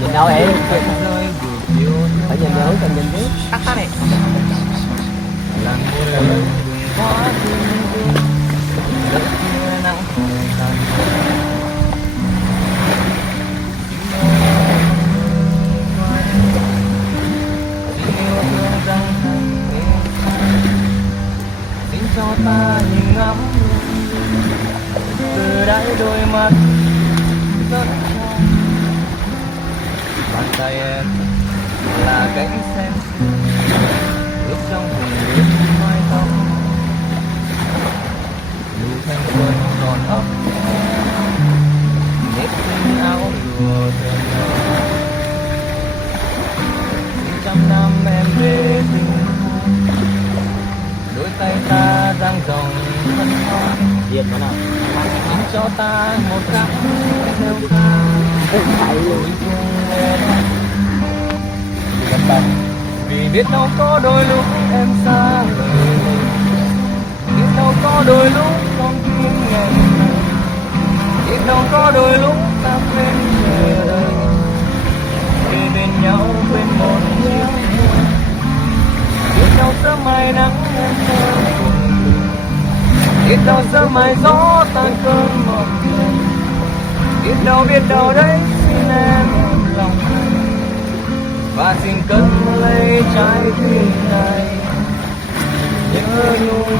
Nhìn đâu vậy? Phải nhìn nữa, cần nhìn chứ. Tắt tắt này. Cho ta nhìn ngắm từ đáy đôi mắt rất trong, bàn tay em là cánh sen ướt trong vùng nước mái tóc, nụ thanh xuân còn ấp nếp xinh áo lụa thơm ngon. Trăm năm em về tình đôi tay ta dang rộng thân hoa Việt mà nào? xin cho ta một khắc theo ta vui chung em vì biết đâu có đôi lúc em xa lời, biết đâu có đôi lúc con tim ngày biết đâu có đôi lúc ta quên chờ đợi để bên nhau quên một chiếc biết đâu sớm mai nắng em thơ biết đâu sớm mai gió tan cơn mộng biết đâu đấy xin em lòng và xin cất lấy trái tim này nhớ nhung